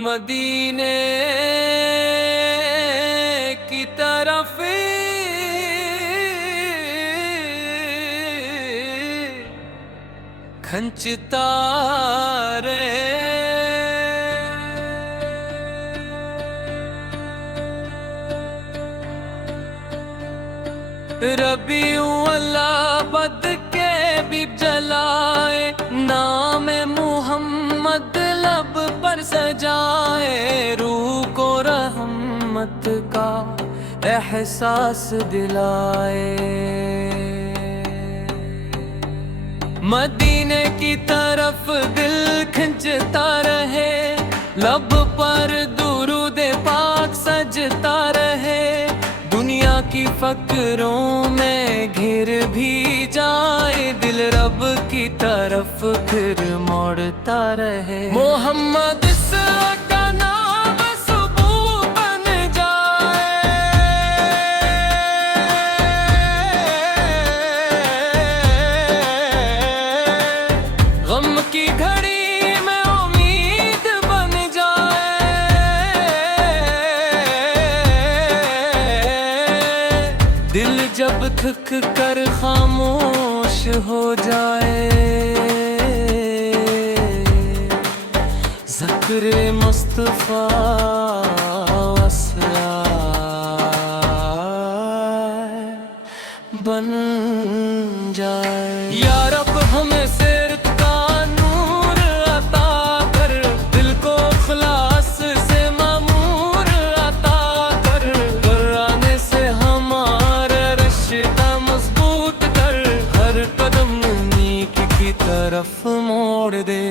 मदीने की तरफ खंचता रे। रबीउल अव्वल बद के भी जलाए, नाम मुहम्मद लब पर सजाए, रूह को रहमत का एहसास दिलाए। मदीने की तरफ दिल खिंचता रहे, लब पर दुरूद पाक सजता रहे, दुनिया की फकरों में घिर भी जाए, दिल रब की तरफ फिर मोड़ता रहे। मोहम्मद का नाम सुबूह बन जाए, गम की घड़ी में उम्मीद बन जाए, दिल जब थक कर खामोश हो जाए, ज़िक्र मुस्तफ़ा वस्ला बन जाए। या रब हमें सिरत का नूर अता कर, दिल को ख़ुलास से मामूर अता कर, कुरान से हमारा रिश्ता मजबूत कर, हर कदम नेकी की तरफ मोड़ दे।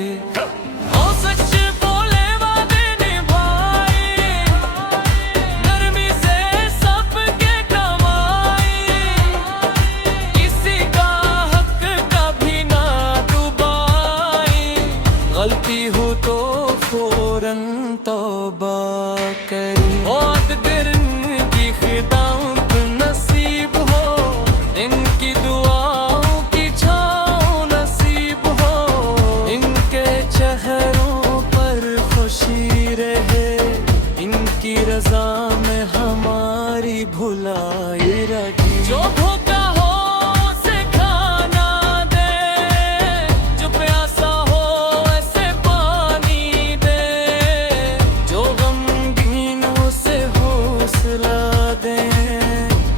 गलती हो तो फौरन तौबा करी, और दिन की खिदमत नसीब हो, इनकी दुआओं की छाँव नसीब हो, इनके चेहरों पर खुशी रहे, इनकी रज़ा में हमारी भुलाई रही। जो भूखा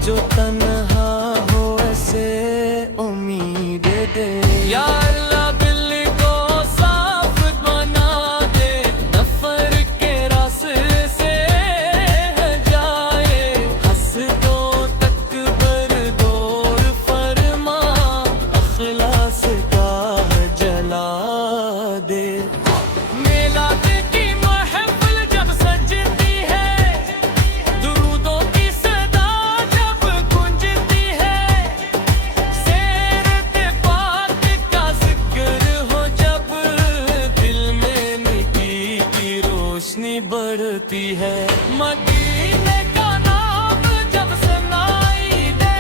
जो तन्हा हो ऐसे उम्मीद दे। या अल्लाह दिल को साफ बना दे, नफर के रास्ते से जाए, हसदों तक बरदोर फरमा, अखलास का जला दे। मेला बढ़ती है, मदीने का नाम जब सुनाई दे,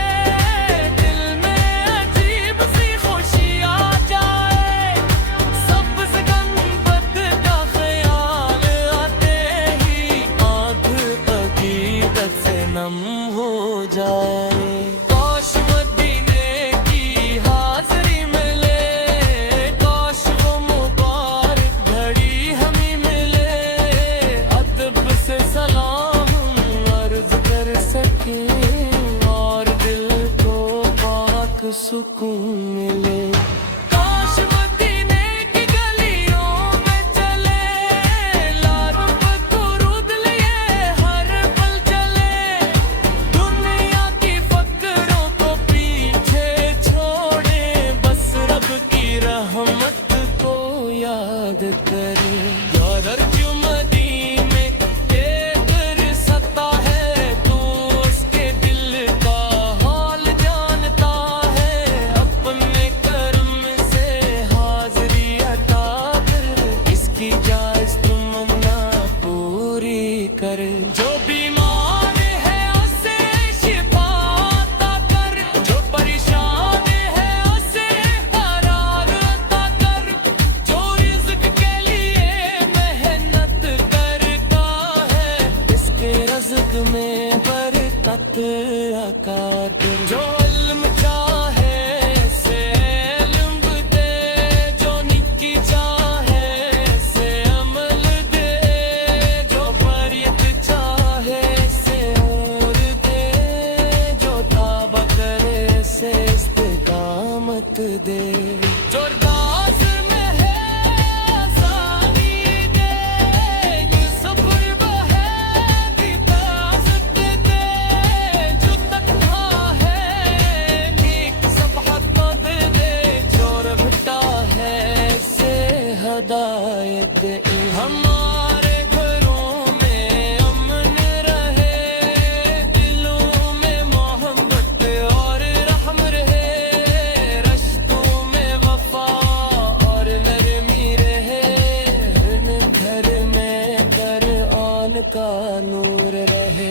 दिल में अजीब सी खुशी आ जाए, सब्ज़ गुंबद का ख्याल आते ही आँख अकीदत से नम हो जाए। काश मदीने की हाज़री मिले, काश वो मुबारक घड़ी हमें मिले, से सलाम अर्ज़ कर सके, और दिल को पाक सुकून मिले। काश मदीने की गलियों में चले, लारब दुरूद लिए हर पल चले, दुनिया की फकरों को पीछे छोड़े, बस रब की रहमत को याद करे। यार क्यों जो बीमार है उसे शिफा अता कर, जो परेशान है उसे करार अता कर, जो रिज़्क़ के लिए मेहनत कर में बरकत आकार कर जो इल्म चाहे से इल्म दे जो निकी चाहे से अमल दे जो बरियत चाहे से और दे जो तौबा करे से इस्तिकामत दे जो राज में है आसानी दे ये सब्र बहे हिफाजत दे जो तकवा है नेक सफहत मद दे जो रफ्ता है से हदायत दे हमारे घरों में अमन रहे दिलों में मोहब्बत और रहम रहे रिश्तों में वफा और नरमी रहे हर घर में कुरान का नूर रहे।